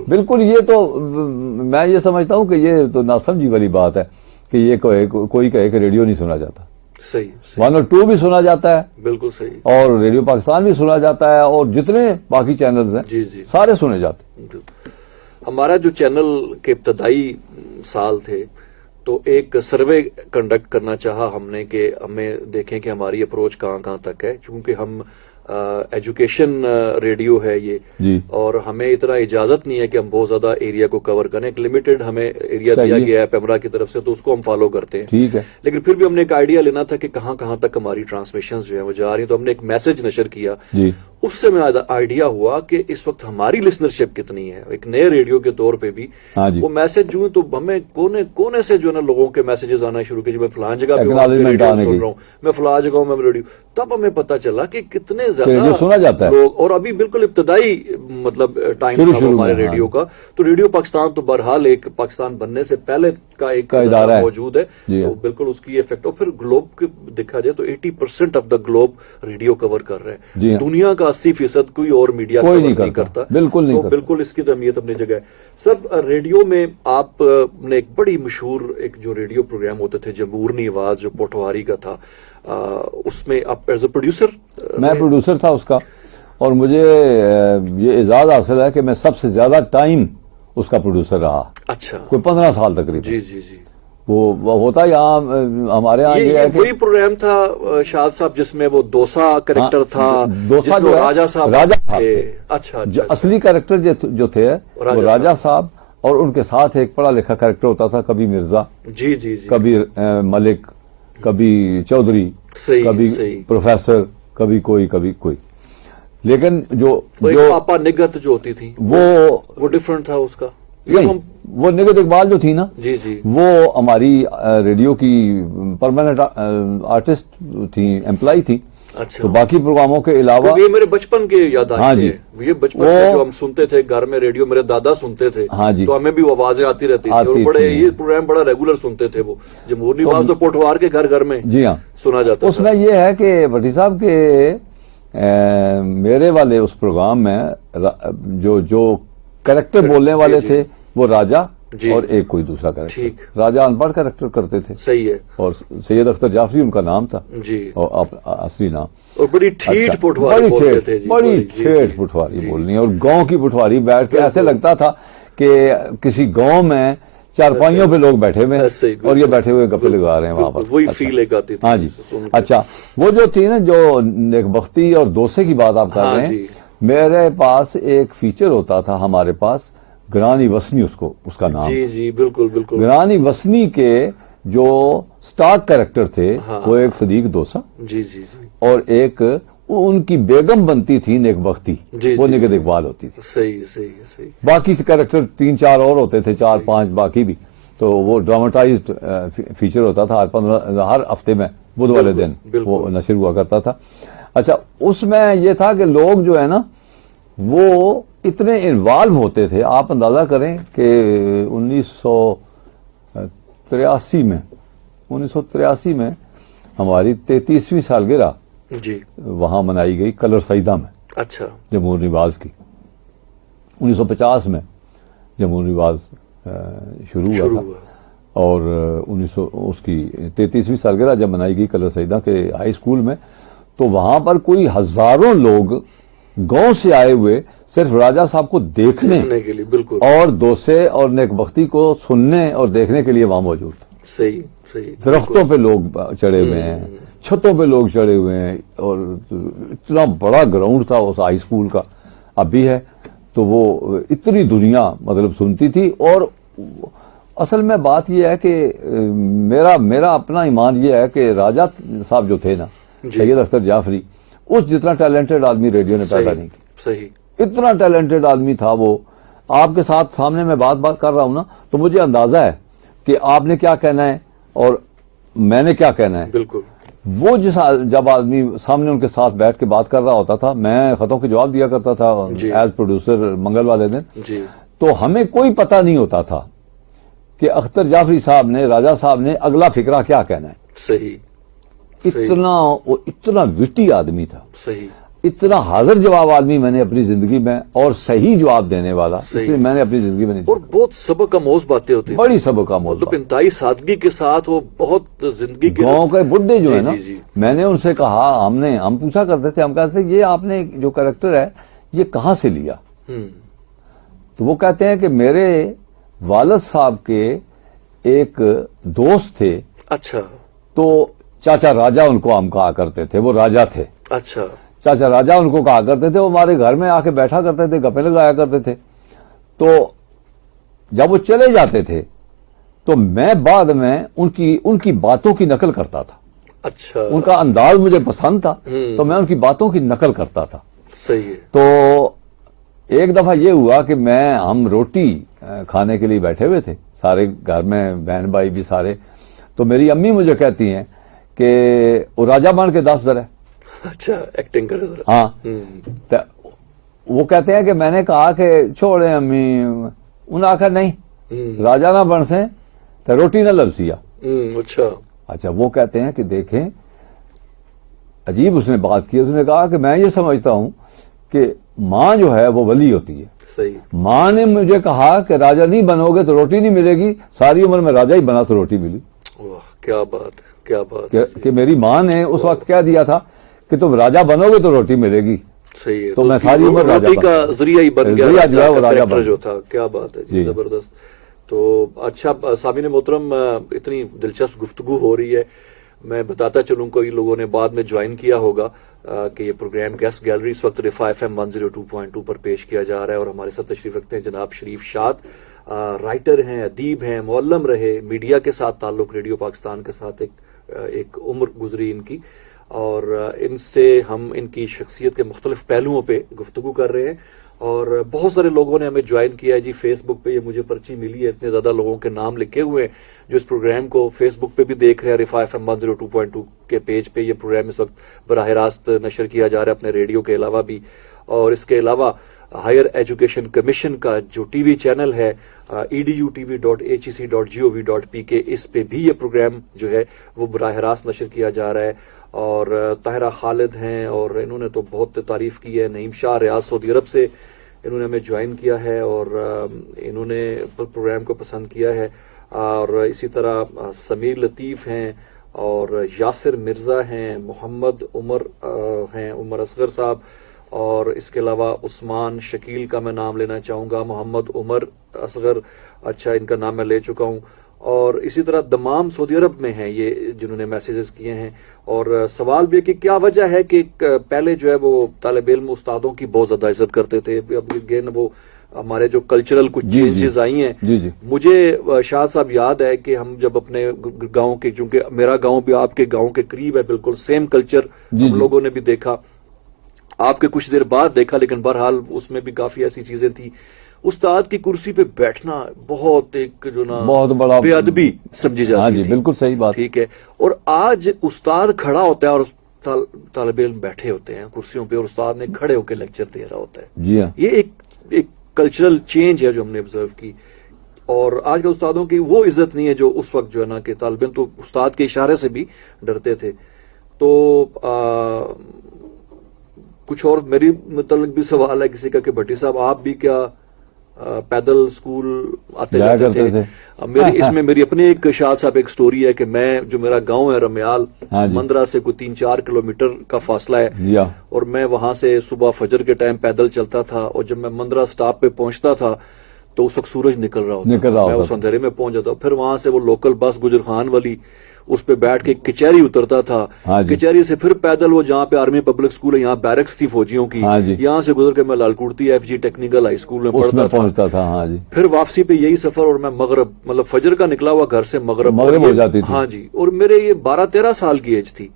بالکل. یہ تو میں یہ سمجھتا ہوں کہ یہ تو ناسمجھی والی بات ہے کہ یہ کوئی کہے کہ ریڈیو نہیں سنا جاتا. صحیح. 102 بھی سنا جاتا ہے. بالکل صحیح. اور ریڈیو پاکستان بھی سنا جاتا ہے, اور جتنے باقی چینلز ہیں جی جی سارے سنے جاتے ہیں. ہمارا جو چینل کے ابتدائی سال تھے تو ایک سروے کنڈکٹ کرنا چاہا ہم نے کہ ہمیں دیکھیں کہ ہماری اپروچ کہاں کہاں تک ہے, چونکہ ہم ایجوکیشن ریڈیو ہے یہ جی, اور ہمیں اتنا اجازت نہیں ہے کہ ہم بہت زیادہ ایریا کو کور کریں. ایک لمیٹڈ ہمیں ایریا دیا گیا ہے پیمرا کی طرف سے, تو اس کو ہم فالو کرتے ہیں. ٹھیک ہے. لیکن پھر بھی ہم نے ایک آئیڈیا لینا تھا کہ کہاں کہاں تک ہماری ٹرانسمیشنز جو ہیں وہ جا رہی ہیں, تو ہم نے ایک میسج نشر کیا. جی, اس سے میں آئیڈیا ہوا کہ اس وقت ہماری لسنرشپ کتنی ہے ایک نئے ریڈیو کے طور پہ بھی. ہاں جی, وہ میسج جو تو ہمیں کونے سے جو ہے نا لوگوں کے میسجز آنا شروع کیے, میں فلاں جگہ پہ ریڈیو سن رہا ہوں, میں فلاں جگہ میں ریڈیو. تب ہمیں پتا چلا کہ کتنے زیادہ سنا جاتا ہے لوگ, اور ابھی بالکل ابتدائی مطلب ٹائم تھا ہمارے ریڈیو کا. تو ریڈیو پاکستان تو بہرحال ایک پاکستان بننے سے پہلے کا ایک ادارہ موجود ہے, تو بالکل اس کی افیکٹ. اور پھر گلوب دیکھا جائے تو 80% آف دا گلوب ریڈیو کور کر رہے ہیں. دنیا کا 80% کوئی اور میڈیا نہیں کرتا. بالکل نہیں. بالکل اس کی اہمیت اپنی جگہ ہے. سر ریڈیو میں آپ نے ایک بڑی مشہور ایک جو ریڈیو پروگرام ہوتے تھے جمہوری آواز جو پوٹوہاری کا تھا, اس میں آپ ایز اے پروڈیوسر. میں پروڈیوسر تھا اس کا, اور مجھے یہ اعزاز حاصل ہے کہ میں سب سے زیادہ ٹائم اس کا پروڈیوسر رہا. اچھا. کوئی 15 سال تقریباً. جی جی جی. وہ ہوتا یہاں ہمارے یہاں یہ ہے کہ وہی پروگرام تھا شاد صاحب جس میں وہ دوسا کریکٹر تھا, دوسا جو راجہ صاحب. اچھا. اصلی کریکٹر جو تھے وہ راجہ صاحب, اور ان کے ساتھ ایک پڑھا لکھا کریکٹر ہوتا تھا, کبھی مرزا, جی جی, کبھی ملک, کبھی چودھری, کبھی پروفیسر, کبھی کوئی. لیکن جو آپا نگت جو ہوتی تھی وہ ڈفرنٹ تھا اس کا. نہیں, وہ نگت اقبال جو تھی نا, جی جی, وہ ہماری ریڈیو کی پرماننٹ آرٹسٹ تھی, امپلائی تھی. اچھا. تو باقی پروگراموں کے علاوہ یہ میرے بچپن کے یاد آئی. ہاں جی, یہ بچپن میں جو ہم سنتے تھے گھر میں ریڈیو, میرے دادا سنتے تھے. ہاں جی, تو ہمیں بھی آوازیں آتی رہتی تھی, اور بڑے یہ پروگرام بڑا ریگولر سنتے تھے. وہ جمہوری آواز تو پوٹوہار کے گھر میں جی ہاں سنا جاتا. اس میں یہ ہے کہ بھٹی صاحب کے میرے والے اس پروگرام میں جو کریکٹر بولنے والے تھے وہ راجہ جی اور ایک کوئی دوسرا کریکٹر. ٹھیک. راجا ان پڑھ کریکٹر کرتے تھے صحیح ہے. اور سید اختر جعفری ان کا نام تھا جی. اور اصلی نام. اور بڑی ٹھیٹ پٹواری بولتے تھے جی. بڑی ٹھیٹ پٹواری بولنی اور گاؤں کی پٹواری بیٹھ کے ایسے لگتا تھا کہ کسی گاؤں میں چارپائیوں پہ لوگ بیٹھے ہوئے اور یہ بیٹھے ہوئے گپے لگا رہے ہیں وہاں پر. وہی فیل ایک آتی تھی. ہاں جی. اچھا وہ جو تھی نا جو نیک بختی اور دوسے کی بات آپ کر رہے ہیں, میرے پاس ایک فیچر ہوتا تھا ہمارے پاس, گرانی وسنی اس کا نام. جی جی بالکل بالکل. گرانی وسنی کے جو سٹاک کریکٹر تھے وہ ایک صدیق دوسا جی جی جی اور ایک ان کی بیگم بنتی تھی نیک بختی, وہ نگہت اقبال ہوتی تھی. صحیح صحیح صحیح. باقی کریکٹر 3-4 اور ہوتے تھے, 4-5 باقی بھی, تو وہ ڈراماٹائزڈ فیچر ہوتا تھا ہر ہفتے میں بدھ والے دن وہ نشر ہوا کرتا تھا. اچھا اس میں یہ تھا کہ لوگ جو ہے نا وہ اتنے انوالو ہوتے تھے, آپ اندازہ کریں کہ 1983 میں ہماری 33ویں سالگرہ جی وہاں منائی گئی کلر سیدہ میں. اچھا. جمہور نواز کی 1950 میں جمہور نواز شروع ہوا تھا اور اس کی 33ویں سالگرہ جب منائی گئی کلر سیدہ کے ہائی اسکول میں, تو وہاں پر کوئی ہزاروں لوگ گاؤں سے آئے ہوئے صرف راجہ صاحب کو دیکھنے کے لیے بالکل اور دوسے اور نیک بختی کو سننے اور دیکھنے کے لیے وہاں موجود تھے. صحیح صحیح. درختوں پہ لوگ چڑھے ہوئے ہیں, چھتوں پہ لوگ چڑھے ہوئے ہیں, اور اتنا بڑا گراؤنڈ تھا اس ہائی اسکول کا, اب بھی ہے. تو وہ اتنی دنیا مطلب سنتی تھی. اور اصل میں بات یہ ہے کہ میرا اپنا ایمان یہ ہے کہ راجہ صاحب جو تھے نا, سید اختر جعفری, اس جتنا ٹیلنٹڈ آدمی ریڈیو نے پیدا نہیں کی. صحیح. اتنا ٹیلنٹڈ آدمی تھا وہ. آپ کے ساتھ سامنے میں بات کر رہا ہوں نا, تو مجھے اندازہ ہے کہ آپ نے کیا کہنا ہے اور میں نے کیا کہنا ہے. بالکل. وہ جب آدمی سامنے ان کے ساتھ بیٹھ کے بات کر رہا ہوتا تھا, میں خطوں کے جواب دیا کرتا تھا ایز پروڈیوسر منگل والے دن, تو ہمیں کوئی پتہ نہیں ہوتا تھا کہ اختر جعفری صاحب نے, راجہ صاحب نے اگلا فقرہ کیا کہنا ہے. صحیح. اتنا وٹی آدمی تھا. صحیح. اتنا حاضر جواب آدمی میں نے اپنی زندگی میں, اور صحیح جواب دینے والا میں نے اپنی زندگی میں نہیں. اور بہت سبق آموز باتیں ہوتی ہیں, بڑی سبق آموز, مطلب انتہائی سادگی کے ساتھ. وہ بہت زندگی کے گاؤں کے بڈھے جو ہے نا, میں نے ان سے کہا, ہم پوچھا کرتے تھے, ہم کہتے تھے یہ آپ نے جو کریکٹر ہے یہ کہاں سے لیا. تو وہ کہتے ہیں کہ میرے والد صاحب کے ایک دوست تھے. اچھا. تو چاچا راجہ ان کو ہم کہا کرتے تھے, وہ راجہ تھے. اچھا. چاچا راجہ ان کو کہا کرتے تھے. وہ ہمارے گھر میں آ کے بیٹھا کرتے تھے, گپے لگایا کرتے تھے. تو جب وہ چلے جاتے تھے تو میں بعد میں ان کی باتوں کی نقل کرتا تھا. اچھا. ان کا انداز مجھے پسند تھا تو میں ان کی باتوں کی نقل کرتا تھا. صحیح ہے. تو ایک دفعہ یہ ہوا کہ ہم روٹی کھانے کے لیے بیٹھے ہوئے تھے سارے گھر میں, بہن بھائی بھی سارے. تو میری امی مجھے کہتی ہیں کہ وہ راجہ بن کے 10 ذرا. اچھا. ایکٹنگ کرے. ہاں. وہ کہتے ہیں کہ میں نے کہا کہ چھوڑے امی, انہوں نے آخر نہیں, راجہ نہ بن سے تو روٹی نہ لبسیا. اچھا. اچھا. وہ کہتے ہیں کہ دیکھیں عجیب اس نے بات کی. اس نے کہا کہ میں یہ سمجھتا ہوں کہ ماں جو ہے وہ ولی ہوتی ہے. صحیح. ماں نے مجھے کہا کہ راجہ نہیں بنو گے تو روٹی نہیں ملے گی, ساری عمر میں راجہ ہی بنا تو روٹی ملی. کیا بات, کیا بات. کہ میری ماں نے اس وقت کہہ دیا تھا کہ تم راجہ بنو گے تو روٹی ملے گی. صحیح ہے. تو میں ساری عمر راجہ کا ذریعہ ہی بن گیا, راجہ جو تھا. کیا بات ہے جی, زبردست. تو اچھا سامعین محترم, اتنی دلچسپ گفتگو ہو رہی ہے. میں بتاتا چلوں, کوئی لوگوں نے بعد میں جوائن کیا ہوگا کہ یہ پروگرام گیسٹ گیلری اس وقت رفا FM 102.2 پر پیش کیا جا رہا ہے, اور ہمارے ساتھ تشریف رکھتے ہیں جناب شریف شاد. رائٹر ہیں, ادیب ہیں, معلم رہے, میڈیا کے ساتھ تعلق, ریڈیو پاکستان کے ساتھ ایک عمر گزری ان کی, اور ان سے ہم ان کی شخصیت کے مختلف پہلوؤں پہ گفتگو کر رہے ہیں. اور بہت سارے لوگوں نے ہمیں جوائن کیا ہے جی فیس بک پہ. یہ مجھے پرچی ملی ہے, اتنے زیادہ لوگوں کے نام لکھے ہوئے ہیں جو اس پروگرام کو فیس بک پہ بھی دیکھ رہے ہیں. رفا FM 102.2 کے پیج پہ یہ پروگرام اس وقت براہ راست نشر کیا جا رہا ہے اپنے ریڈیو کے علاوہ بھی. اور اس کے علاوہ ہائر ایجوکیشن کمیشن کا جو ٹی وی چینل ہے edutv.hec.gov.pk, اس پہ بھی یہ پروگرام جو ہے وہ براہ راست نشر کیا جا رہا ہے. اور طاہرہ خالد ہیں, اور انہوں نے تو بہت تعریف کی ہے. نعیم شاہ ریاض سعودی عرب سے, انہوں نے ہمیں جوائن کیا ہے اور انہوں نے پروگرام کو پسند کیا ہے. اور اسی طرح سمیر لطیف ہیں اور یاسر مرزا ہیں, محمد عمر ہیں, عمر اصغر صاحب, اور اس کے علاوہ عثمان شکیل کا میں نام لینا چاہوں گا, محمد عمر اصغر, اچھا ان کا نام میں لے چکا ہوں, اور اسی طرح دمام سعودی عرب میں ہیں یہ جنہوں نے میسیجز کیے ہیں. اور سوال بھی ہے کہ کیا وجہ ہے کہ پہلے جو ہے وہ طالب علم استادوں کی بہت زیادہ عزت کرتے تھے, اب اگین وہ ہمارے جو کلچرل کچھ چینجز آئی ہیں. مجھے شاہ صاحب یاد ہے کہ ہم جب اپنے گاؤں کے, چونکہ میرا گاؤں بھی آپ کے گاؤں کے قریب ہے, بالکل سیم کلچر ہم لوگوں نے بھی دیکھا, آپ کے کچھ دیر بعد دیکھا, لیکن بہرحال اس میں بھی کافی ایسی چیزیں تھیں. استاد کی کرسی پہ بیٹھنا بہت ایک جو نا بہت بڑا بے ادبی سمجھی جاتی تھی. بالکل صحیح بات, ٹھیک ہے. اور آج استاد کھڑا ہوتا ہے اور طالب علم بیٹھے ہوتے ہیں کرسیوں پہ, اور استاد نے کھڑے ہو کے لیکچر دے رہا ہوتا ہے. جی ہاں, یہ ایک کلچرل چینج ہے جو ہم نے آبزرو کی. اور آج کے استادوں کی وہ عزت نہیں ہے جو اس وقت جو ہے نا کہ طالب علم تو استاد کے اشارے سے بھی ڈرتے تھے. تو کچھ اور میری متعلق بھی سوال ہے کسی کا کہ بھٹی صاحب آپ بھی کیا پیدل اسکول آتے جاتے تھے؟ میری اس میں میری اپنی ایک شاد صاحب ایک سٹوری ہے کہ میں جو میرا گاؤں ہے رمیال, مندرہ سے کوئی 3-4 کلومیٹر کا فاصلہ ہے, اور میں وہاں سے صبح فجر کے ٹائم پیدل چلتا تھا, اور جب میں مندرہ سٹاپ پہ پہنچتا تھا تو اس وقت سورج نکل رہا ہوتا تھا, میں اس اندھیرے میں پہنچ جاتا. پھر وہاں سے وہ لوکل بس گجر خان والی, اس پہ بیٹھ کے کچہری اترتا تھا, کچہری سے پھر پیدل وہ جہاں پہ آرمی پبلک اسکول ہے, یہاں بیرکس تھی فوجیوں کی, یہاں سے گزر کے میں لالکوٹتی FG ٹیکنیکل ہائی اسکول میں پڑھتا تھا. پھر واپسی پہ یہی سفر, اور میں مغرب مطلب فجر کا نکلا ہوا گھر سے مغرب ہو جاتی تھی. ہاں جی, اور میرے یہ 12-13 سال کی ایج تھی,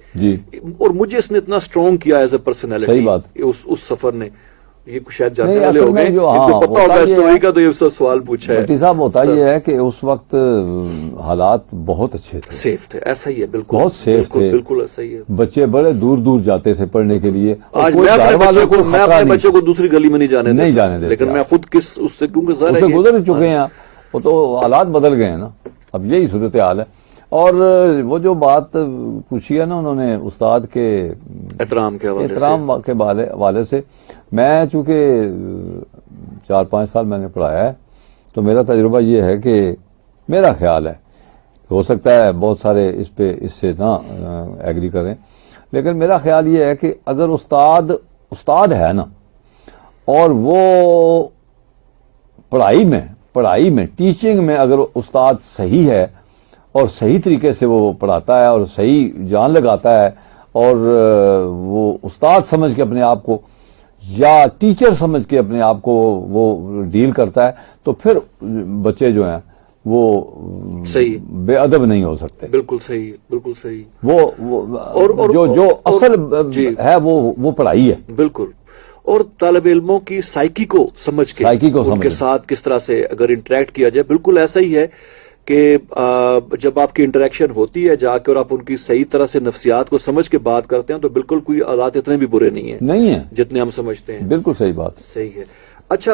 اور مجھے اس نے اتنا اسٹرانگ کیا ایز اے پرسنالٹی اس سفر نے. یہ شاید جاننے والے ہو گئے, ان کو پتہ ہوگا اسٹوری کا, تو یہ سوال پوچھا ہے. بھٹی صاحب ہوتا یہ ہے کہ اس وقت حالات بہت اچھے تھے, سیف تھے. ایسا ہی ہے, بالکل بہت سیف تھے, بالکل ایسا ہی ہے. بچے بڑے دور دور جاتے تھے پڑھنے کے لیے. آج میں اپنے بچوں کو دوسری گلی میں نہیں جانے دیتا, لیکن میں خود اس سے کیونکہ ظاہر ہے گزر چکے ہیں, وہ تو حالات بدل گئے ہیں نا, اب یہی صورتحال ہے. اور وہ جو بات پوچھی ہے نا انہوں نے استاد کے احترام کے حوالے سے, میں چونکہ 4-5 سال میں نے پڑھایا ہے, تو میرا تجربہ یہ ہے کہ میرا خیال ہے, ہو سکتا ہے بہت سارے اس سے نہ ایگری کریں, لیکن میرا خیال یہ ہے کہ اگر استاد ہے نا, اور وہ پڑھائی میں ٹیچنگ میں اگر استاد صحیح ہے اور صحیح طریقے سے وہ پڑھاتا ہے اور صحیح جان لگاتا ہے, اور وہ استاد سمجھ کے اپنے آپ کو یا ٹیچر سمجھ کے اپنے آپ کو وہ ڈیل کرتا ہے, تو پھر بچے جو ہیں وہ صحیح بے ادب نہیں ہو سکتے. بالکل صحیح, بالکل صحیح. وہ جو اصل ہے وہ پڑھائی ہے. بالکل. اور طالب علموں کی سائیکی کو سمجھ کے ان کے ساتھ کس طرح سے اگر انٹریکٹ کیا جائے, بالکل ایسا ہی ہے کہ جب آپ کی انٹریکشن ہوتی ہے جا کے اور آپ ان کی صحیح طرح سے نفسیات کو سمجھ کے بات کرتے ہیں, تو بالکل کوئی حالات اتنے بھی برے نہیں ہیں جتنے ہم سمجھتے ہیں. بالکل صحیح بات, صحیح ہے. اچھا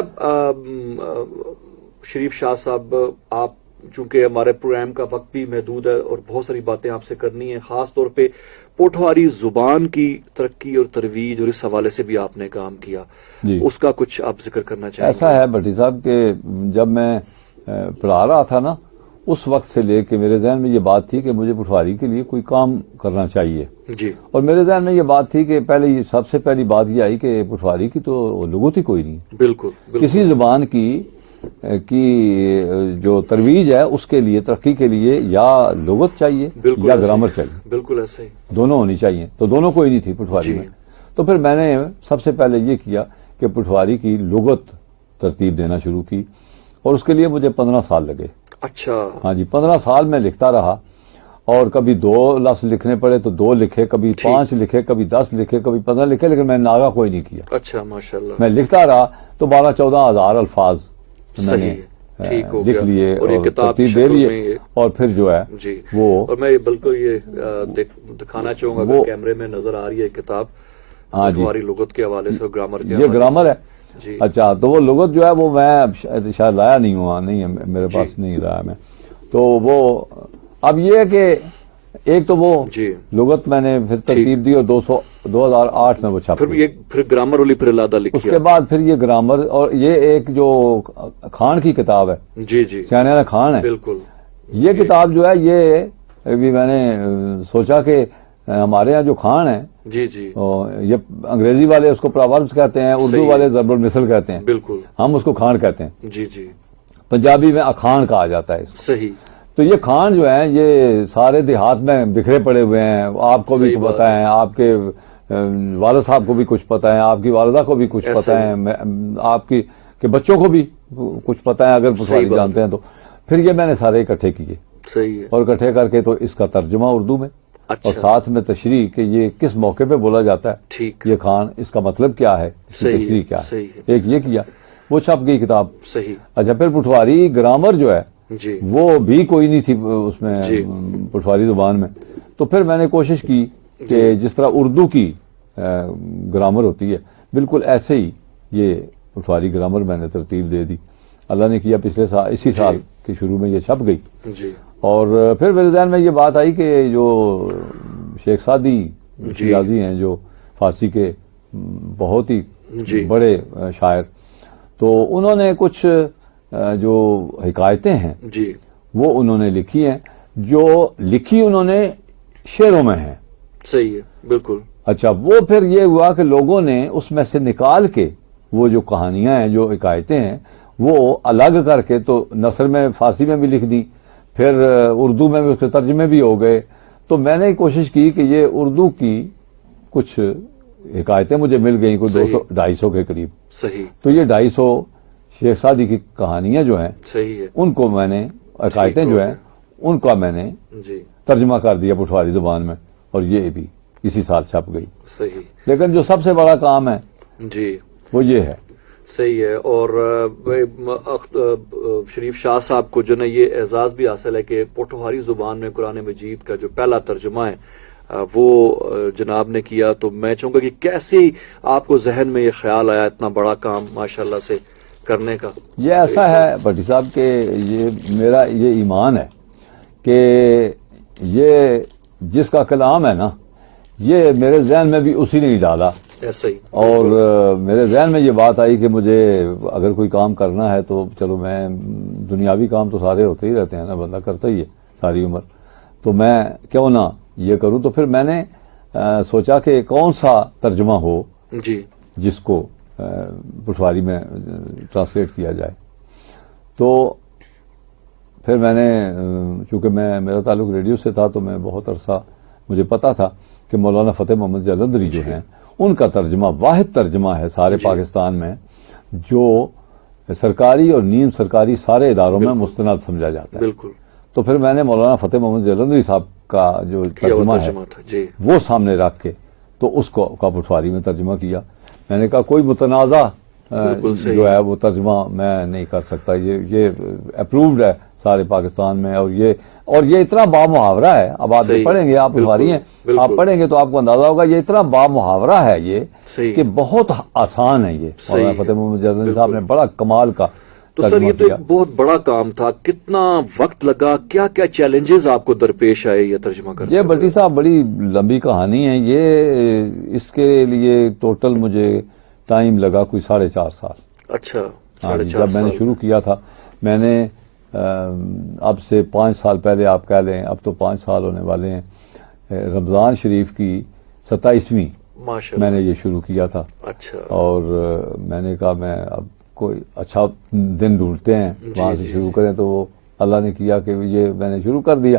شریف شاہ صاحب, آپ چونکہ ہمارے پروگرام کا وقت بھی محدود ہے اور بہت ساری باتیں آپ سے کرنی ہیں, خاص طور پہ پوٹھواری زبان کی ترقی اور ترویج, اور اس حوالے سے بھی آپ نے کام کیا, اس کا کچھ آپ ذکر کرنا چاہیں گے؟ ایسا ہے بھٹی صاحب کہ جب میں پڑھا رہا تھا نا, اس وقت سے لے کے میرے ذہن میں یہ بات تھی کہ مجھے پٹواری کے لیے کوئی کام کرنا چاہیے. اور میرے ذہن میں یہ بات تھی کہ سب سے پہلی بات یہ آئی کہ پٹواری کی تو لغت ہی کوئی نہیں. بالکل. کسی زبان کی جو ترویج ہے اس کے لیے, ترقی کے لیے یا لغت چاہیے یا گرامر چاہیے. بالکل ایسے ہی دونوں ہونی چاہیے, تو دونوں کوئی نہیں تھی پٹواری میں. تو پھر میں نے سب سے پہلے یہ کیا کہ پٹواری کی لغت ترتیب دینا شروع کی, اور اس کے لیے مجھے 15 سال لگے. اچھا. ہاں جی, 15 سال میں لکھتا رہا, اور کبھی 2 لفظ لکھنے پڑے تو 2 لکھے, کبھی 5 لکھے, کبھی 10 لکھے, کبھی 15 لکھے, لیکن میں نے ناغہ کوئی نہیں کیا. اچھا ماشاءاللہ. میں لکھتا رہا تو 12-14 ہزار الفاز میں نے لکھ لیے اور ترتیب دے لیے, اور پھر جو ہے وہ, اور میں بالکل یہ دکھانا چاہوں گا کہ کیمرے میں نظر آ رہی ہے کتاب, پٹواری لغت کے حوالے سے, گرامر کے, یہ گرامر ہے. اچھا, تو وہ لغت جو ہے وہ میں شاید لایا نہیں ہوا, نہیں ہے میرے پاس, نہیں لایا میں. تو وہ اب یہ ہے کہ ایک تو وہ جی لغت میں نے پھر ترتیب دی اور 2008 میں وہ چھپ گئی. پھر گرامر والی پھر علادہ اس لکھی کے بعد پھر یہ گرامر اور یہ ایک جو خان کی کتاب ہے, جی جی سیانہ خان ہے, بالکل یہ کتاب جو ہے یہ بھی میں نے سوچا کہ ہمارے یہاں جو خان ہیں جی جی یہ انگریزی والے اس کو پراوربس کہتے ہیں, اردو والے ضرب المثل کہتے ہیں, بالکل ہم اس کو خان کہتے ہیں, جی جی پنجابی میں اخان کہا جاتا ہے اس کو. صحیح. تو یہ خان جو ہیں یہ سارے دیہات میں بکھرے پڑے ہوئے ہیں, آپ کو بھی صحیح بات پتہ ہے, آپ کے والد صاحب کو بھی کچھ پتہ ہے, آپ کی والدہ کو بھی کچھ ایسا پتہ ہے, آپ کی کے بچوں کو بھی کچھ پتہ ہے اگر پٹواری بات جانتے ہیں تو. پھر یہ میں نے سارے اکٹھے کیے صحیح ہے. اور اکٹھے کر کے تو اس کا ترجمہ اردو میں اچھا اور ساتھ میں تشریح کہ یہ کس موقع پہ بولا جاتا ہے, ٹھیک یہ خان اس کا مطلب کیا ہے, اس کی صحیح تشریح کیا ہے, صحیح ہے. ایک یہ کیا, وہ چھپ گئی کتاب. صحیح. اچھا پھر پٹواری گرامر جو ہے جی وہ بھی کوئی نہیں تھی اس میں جی. پٹواری زبان میں, تو پھر میں نے کوشش کی کہ جس طرح اردو کی گرامر ہوتی ہے بالکل ایسے ہی یہ پٹواری گرامر میں نے ترتیب دے دی. اللہ نے کیا پچھلے سال اسی سال کے شروع میں یہ چھپ گئی. جی اور پھر میرے ذہن میں یہ بات آئی کہ جو شیخ سعدی شیرازی ہیں جو فارسی کے بہت ہی بڑے شاعر, تو انہوں نے کچھ جو حکایتیں ہیں جی وہ انہوں نے لکھی ہیں, جو لکھی انہوں نے شعروں میں ہیں. صحیح ہے بالکل. اچھا وہ پھر یہ ہوا کہ لوگوں نے اس میں سے نکال کے وہ جو کہانیاں ہیں جو حکایتیں ہیں وہ الگ کر کے تو نثر میں فارسی میں بھی لکھ دی, پھر اردو میں بھی اس کے ترجمے بھی ہو گئے. تو میں نے کوشش کی کہ یہ اردو کی کچھ حکایتیں مجھے مل گئیں, کوئی 200-250 کے قریب. صحیح. تو یہ 250 شیخ سعدی کی کہانیاں جو ہیں صحیح ہے. ان کو میں نے حکایتیں جو ہیں ان کا میں نے جی ترجمہ کر دیا پٹواری زبان میں, اور یہ بھی اسی سال چھپ گئی. صحیح. لیکن جو سب سے بڑا کام ہے جی وہ یہ ہے. صحیح ہے. اور شریف شاہ صاحب کو جو نا یہ اعزاز بھی حاصل ہے کہ پٹواری زبان میں قرآن مجید کا جو پہلا ترجمہ ہے وہ جناب نے کیا. تو میں چاہوں گا کہ کیسے آپ کو ذہن میں یہ خیال آیا اتنا بڑا کام ماشاءاللہ سے کرنے کا؟ یہ ایسا ہے بھٹی صاحب کہ یہ میرا یہ ایمان ہے کہ یہ جس کا کلام ہے نا یہ میرے ذہن میں بھی اسی نے ہی ڈالا. ایسا ہی. اور میرے ذہن میں یہ بات آئی کہ مجھے اگر کوئی کام کرنا ہے تو چلو, میں دنیاوی کام تو سارے ہوتے ہی رہتے ہیں نا, بندہ کرتا ہی ہے ساری عمر, تو میں کیوں نہ یہ کروں. تو پھر میں نے سوچا کہ کون سا ترجمہ ہو جی جس کو پٹواری میں ٹرانسلیٹ کیا جائے. تو پھر میں نے چونکہ میرا تعلق ریڈیو سے تھا تو میں بہت عرصہ مجھے پتا تھا کہ مولانا فتح محمد جلندری جو ہیں ان کا ترجمہ واحد ترجمہ ہے سارے پاکستان میں جو سرکاری اور نیم سرکاری سارے اداروں میں مستند سمجھا جاتا ہے. بالکل. تو پھر میں نے مولانا فتح محمد جلندری صاحب کا جو ترجمہ ہے وہ سامنے رکھ کے تو اس کو کا پٹواری میں ترجمہ کیا. میں نے کہا کوئی متنازع جو ہے وہ ترجمہ میں نہیں کر سکتا, یہ اپرووڈ ہے سارے پاکستان میں, اور یہ اتنا بامحاورہ ہے. اب آپ پڑھیں گے, آپ پٹواری ہیں, آپ پڑھیں گے تو آپ کو اندازہ ہوگا یہ اتنا بامحاورہ ہے یہ کہ بہت آسان ہے. یہ مولانا فتح محمد جلندری صاحب نے بڑا کمال کا. تو سر یہ تو ایک بہت بڑا کام تھا, کتنا وقت لگا, کیا کیا چیلنجز آپ کو درپیش آئے یہ ترجمہ کرنے؟ یہ بھٹی صاحب بڑی لمبی کہانی ہے یہ, اس کے لیے ٹوٹل مجھے ٹائم لگا کوئی 4.5 سال. اچھا 4.5 سال. جب میں نے شروع کیا تھا میں نے اب سے 5 سال پہلے آپ کہہ لیں, اب تو 5 سال ہونے والے ہیں, رمضان شریف کی 27ویں میں نے یہ شروع کیا تھا. اچھا. اور میں نے کہا میں اب کوئی اچھا دن ڈھونڈتے ہیں وہاں سے شروع کریں, تو وہ اللہ نے کیا کہ یہ میں نے شروع کر دیا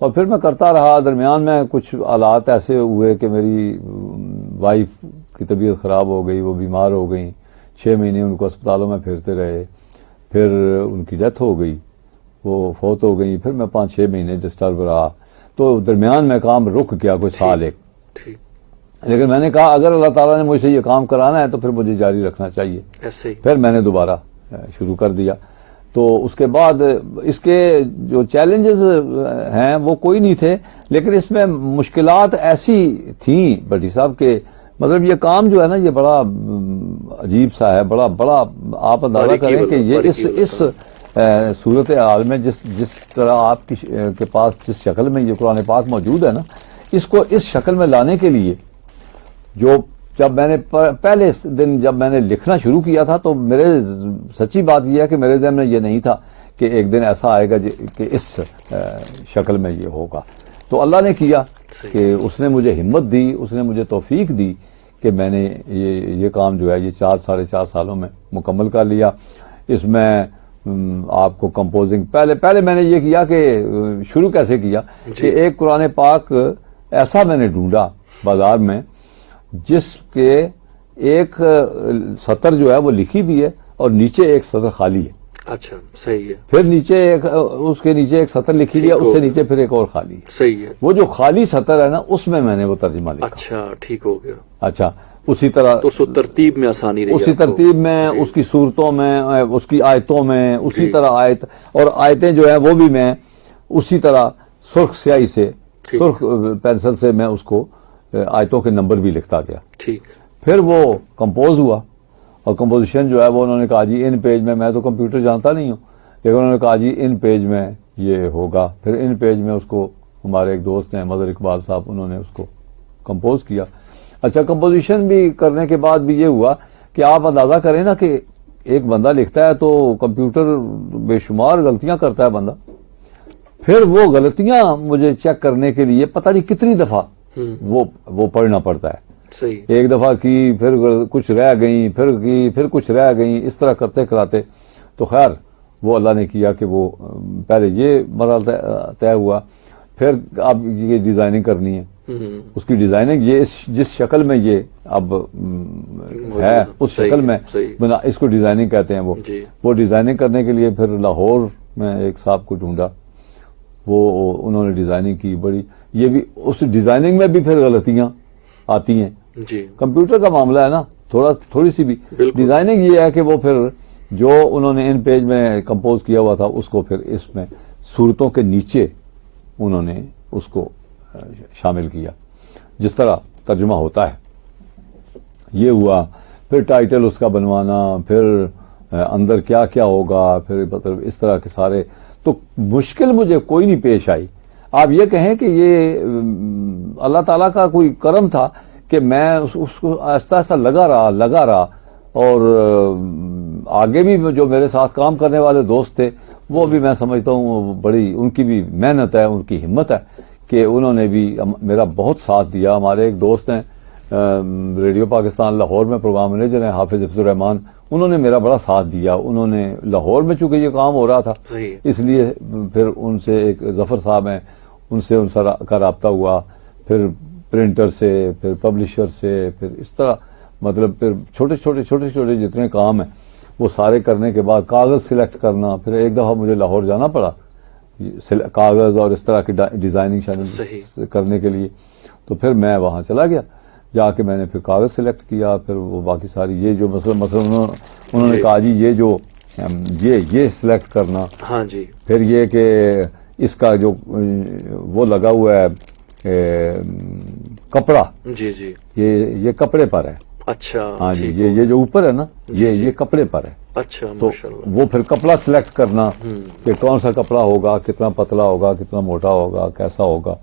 اور پھر میں کرتا رہا. درمیان میں کچھ حالات ایسے ہوئے کہ میری وائف کی طبیعت خراب ہو گئی, وہ بیمار ہو گئیں, 6 مہینے ان کو اسپتالوں میں پھرتے رہے, پھر ان کی ڈیتھ ہو گئی, وہ فوت ہو گئی, پھر میں 5-6 مہینے ڈسٹرب رہا, تو درمیان میں کام رک گیا کوئی سال ایک. لیکن میں نے کہا اگر اللہ تعالیٰ نے مجھ سے یہ کام کرانا ہے تو پھر مجھے جاری رکھنا چاہیے. پھر میں نے دوبارہ شروع کر دیا. تو اس کے بعد اس کے جو چیلنجز ہیں وہ کوئی نہیں تھے, لیکن اس میں مشکلات ایسی تھیں بھٹی صاحب کہ مطلب یہ کام جو ہے نا یہ بڑا عجیب سا ہے, بڑا آپ اندازہ کریں کہ یہ صورت حال میں جس طرح آپ کے پاس جس شکل میں یہ قرآن پاک موجود ہے نا، اس کو اس شکل میں لانے کے لیے جب میں نے پہلے دن جب میں نے لکھنا شروع کیا تھا تو میرے سچی بات یہ ہے کہ میرے ذہن میں یہ نہیں تھا کہ ایک دن ایسا آئے گا کہ اس شکل میں یہ ہوگا. تو اللہ نے کیا کہ اس نے مجھے ہمت دی، اس نے مجھے توفیق دی کہ میں نے یہ کام جو ہے یہ 4.5 سالوں میں مکمل کر لیا. اس میں آپ کو کمپوزنگ پہلے میں نے یہ کیا کہ شروع کیسے کیا کہ ایک قرآن پاک ایسا میں نے ڈھونڈا بازار میں جس کے ایک سطر جو ہے وہ لکھی بھی ہے اور نیچے ایک سطر خالی ہے. اچھا صحیح ہے. پھر نیچے اس کے نیچے ایک سطر لکھی بھی ہے، اس سے نیچے پھر ایک اور خالی ہے. صحیح ہے. وہ جو خالی سطر ہے نا اس میں نے وہ ترجمہ لکھا. اچھا ٹھیک ہو گیا. اچھا اسی طرح تو ترتیب میں آسانی رہی، اسی ترتیب میں اس کی صورتوں میں اس کی آیتوں میں اسی طرح آیت اور آیتیں جو ہیں وہ بھی میں اسی طرح سرخ سیاہی سے سرخ پینسل سے میں اس کو آیتوں کے نمبر بھی لکھتا گیا. ٹھیک. پھر وہ کمپوز ہوا اور کمپوزیشن جو ہے وہ انہوں نے کہا جی ان پیج میں تو کمپیوٹر جانتا نہیں ہوں لیکن انہوں نے کہا جی ان پیج میں یہ ہوگا. پھر ان پیج میں اس کو ہمارے ایک دوست ہیں مظہر اقبال صاحب، انہوں نے اس کو کمپوز کیا. اچھا کمپوزیشن بھی کرنے کے بعد بھی یہ ہوا کہ آپ اندازہ کریں نا کہ ایک بندہ لکھتا ہے تو کمپیوٹر بے شمار غلطیاں کرتا ہے بندہ. پھر وہ غلطیاں مجھے چیک کرنے کے لیے پتہ نہیں کتنی دفعہ وہ پڑھنا پڑتا ہے. صحیح. ایک دفعہ کی پھر کچھ رہ گئیں پھر کچھ رہ گئیں، اس طرح کرتے کراتے تو خیر وہ اللہ نے کیا کہ وہ پہلے یہ مرحلہ طے ہوا. پھر اب یہ ڈیزائننگ کرنی ہے، اس کی ڈیزائننگ یہ جس شکل میں یہ اب ہے اس شکل میں بنا، اس کو ڈیزائننگ کہتے ہیں. وہ ڈیزائننگ کرنے کے لیے پھر لاہور میں ایک صاحب کو ڈھونڈا، وہ انہوں نے ڈیزائننگ کی. بڑی یہ بھی اس ڈیزائننگ میں بھی پھر غلطیاں آتی ہیں. کمپیوٹر کا معاملہ ہے نا، تھوڑی سی بھی ڈیزائننگ یہ ہے کہ وہ پھر جو انہوں نے ان پیج میں کمپوز کیا ہوا تھا اس کو پھر اس میں صورتوں کے نیچے انہوں نے اس کو شامل کیا جس طرح ترجمہ ہوتا ہے. یہ ہوا. پھر ٹائٹل اس کا بنوانا، پھر اندر کیا کیا ہوگا، پھر مطلب اس طرح کے سارے. تو مشکل مجھے کوئی نہیں پیش آئی. آپ یہ کہیں کہ یہ اللہ تعالیٰ کا کوئی کرم تھا کہ میں اس کو آہستہ آہستہ لگا رہا اور آگے بھی جو میرے ساتھ کام کرنے والے دوست تھے وہ بھی میں سمجھتا ہوں بڑی ان کی بھی محنت ہے، ان کی ہمت ہے کہ انہوں نے بھی میرا بہت ساتھ دیا. ہمارے ایک دوست ہیں ریڈیو پاکستان لاہور میں پروگرام مینیجر ہیں حافظ حفظ الرحمان، انہوں نے میرا بڑا ساتھ دیا. انہوں نے لاہور میں چونکہ یہ کام ہو رہا تھا اس لیے پھر ان سے ایک ظفر صاحب ہیں ان سے کا رابطہ ہوا، پھر پرنٹر سے، پھر پبلشر سے، پھر اس طرح مطلب پھر چھوٹے جتنے کام ہیں وہ سارے کرنے کے بعد کاغذ سلیکٹ کرنا. پھر ایک دفعہ مجھے لاہور جانا پڑا کاغذ اور اس طرح کی ڈیزائننگ شامل کرنے کے لیے. تو پھر میں وہاں چلا گیا، جا کے میں نے پھر کاغذ سلیکٹ کیا. پھر وہ باقی ساری یہ جو مثلا انہوں نے کہا جی یہ سلیکٹ کرنا. ہاں جی. پھر یہ کہ اس کا جو وہ لگا ہوا ہے کپڑا، جی یہ کپڑے پر ہے. اچھا. ہاں جی یہ جو اوپر ہے نا یہ کپڑے پر ہے. اچھا. تو وہ پھر کپڑا سلیکٹ کرنا کہ کون سا کپڑا ہوگا، کتنا پتلا ہوگا، کتنا موٹا ہوگا، کیسا ہوگا.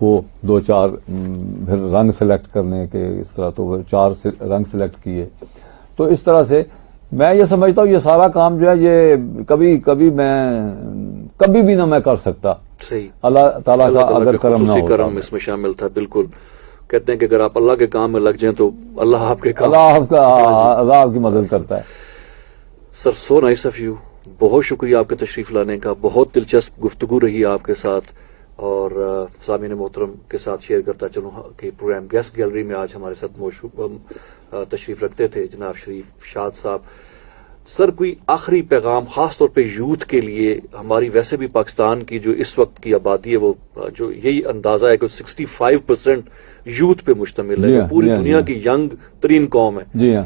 وہ 2-4 پھر رنگ سلیکٹ کرنے کے اس طرح. تو وہ 4 رنگ سلیکٹ کیے. تو اس طرح سے میں یہ سمجھتا ہوں یہ سارا کام جو ہے یہ کبھی بھی نہ میں کر سکتا. صحیح. اللہ تعالیٰ کا اگر کرم نہ ہوتا. کرم اس میں شامل تھا. بالکل کہتے ہیں کہ اگر آپ اللہ کے کام میں لگ جائیں تو اللہ آپ کے کام اللہ آپ کی مدد کرتا ہے. سر سو نائس آف یو. بہت شکریہ آپ کے تشریف لانے کا. بہت دلچسپ گفتگو رہی آپ کے ساتھ اور سامعین محترم کے ساتھ شیئر کرتا چلوں کہ پروگرام گیسٹ گیلری میں آج ہمارے ساتھ تشریف رکھتے تھے جناب شریف شاد صاحب. سر کوئی آخری پیغام خاص طور پہ یوتھ کے لیے؟ ہماری ویسے بھی پاکستان کی جو اس وقت کی آبادی ہے وہ جو یہی اندازہ ہے کہ 65% یوتھ پہ مشتمل ہے، پوری دنیا کی ینگ ترین قوم ہے. جی ہاں.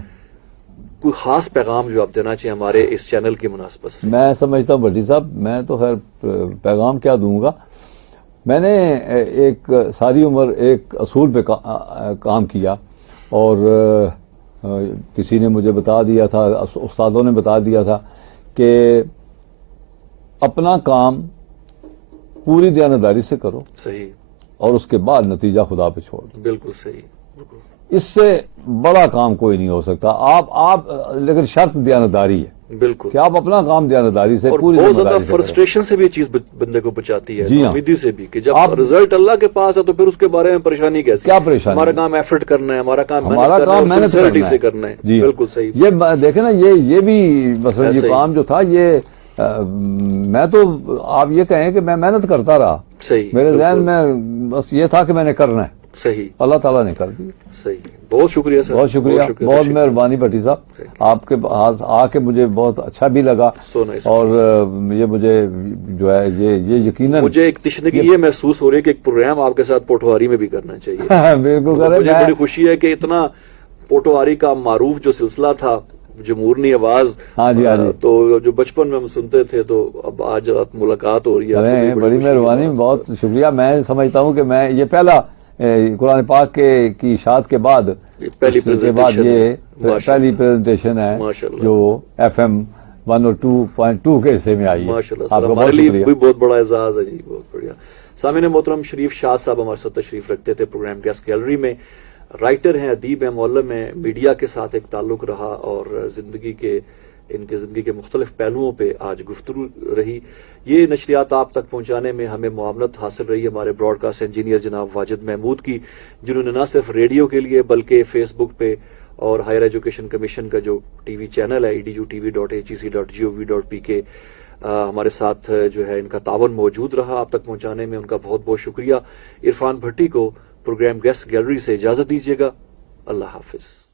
کوئی خاص پیغام جو آپ دینا چاہیں ہمارے اس چینل کی مناسبت سے؟ میں سمجھتا ہوں بھٹی صاحب میں تو خیر پیغام کیا دوں گا. میں نے ایک ساری عمر ایک اصول پہ کام کیا اور کسی نے مجھے بتا دیا تھا، استادوں نے بتا دیا تھا کہ اپنا کام پوری دیانتداری سے کرو صحیح، اور اس کے بعد نتیجہ خدا پہ چھوڑ دو. بالکل صحیح، بالکل اس سے بڑا کام کوئی نہیں ہو سکتا. آپ لیکن شرط دیانتداری ہے بالکل. کہ آپ اپنا کام دیانتداری سے اور پوری بہت ذمہ زیادہ داری سے کریں. فرسٹریشن سے بھی یہ چیز بندے کو بچاتی ہے، جی ہاں. امیدی سے بھی، کہ جب آپ- رزلٹ اللہ کے پاس ہے تو پھر اس کے بارے میں پریشانی کیسی؟ کیا پریشانی؟ ہمارا کام ایفرٹ کرنا ہے، ہمارا کام ہمارا محنت کرنا ہے کام اور محنت sincerity کرنا سے کرنا ہے. جی ہاں. بالکل صحیح. یہ دیکھیں نا، یہ بھی مثلا ایسے یہ ہی. کام جو تھا یہ میں تو آپ یہ کہیں کہ میں محنت کرتا رہا. صحیح، میرے بالکل. ذہن میں بس یہ تھا کہ میں نے کرنا ہے. صحیح، اللہ تعالیٰ نے کر دیا. صحیح. بہت شکریہ سر، بہت شکریہ، بہت مہربانی بھٹی صاحب. آپ کے پاس آ کے مجھے بہت اچھا بھی لگا. So nice. اور یہ مجھے جو ہے یہ یقیناً مجھے ایک تشنگی یہ محسوس ہو رہی ہے کہ ایک پروگرام آپ کے ساتھ پوٹوہاری میں بھی کرنا چاہیے. بالکل کریں. مجھے بڑی خوشی ہے کہ اتنا پوٹوہاری کا معروف جو سلسلہ تھا جمہورنی آواز، ہاں جی، ہاں جی. تو جو بچپن میں ہم سنتے تھے، تو اب آج ملاقات ہو رہی ہے آپ سے، ارے بڑی خوشی کی مہربانی، بات ہے. بہت شکریہ. میں سمجھتا ہوں کہ میں یہ پہلا قرآن پاک کی اشاعت کے بعد پہلی اس کے بعد presentation یہ ہے. ماشاء پہلی اللہ. پریزنٹیشن ہے ماشاء اللہ. جو FM 102.2 کے حصے میں آئی ہے. ماشاء اللہ آپ سر، کا ہمارے بہت لیے شکریہ. بھی بہت بڑا اعزاز ہے جی، بہت بڑھیا. سامعین محترم، شریف شاہ صاحب ہمارے ساتھ تشریف رکھتے تھے پروگرام گیسٹ گیلری میں. رائٹر ہیں، ادیب ہیں، معلم ہیں، میڈیا کے ساتھ ایک تعلق رہا اور ان کے زندگی کے مختلف پہلوؤں پہ آج گفتگو رہی. یہ نشریات آپ تک پہنچانے میں ہمیں معاونت حاصل رہی ہمارے براڈ کاسٹ انجینئر جناب واجد محمود کی، جنہوں نے نہ صرف ریڈیو کے لیے بلکہ فیس بک پہ اور ہائر ایجوکیشن کمیشن کا جو ٹی وی چینل ہے edutv.hec.gov.pk ہمارے ساتھ جو ہے ان کا تعاون موجود رہا آپ تک پہنچانے میں. ان کا بہت بہت شکریہ. عرفان بھٹی کو پروگرام گیسٹ گیلری سے اجازت دیجیے گا. اللہ حافظ.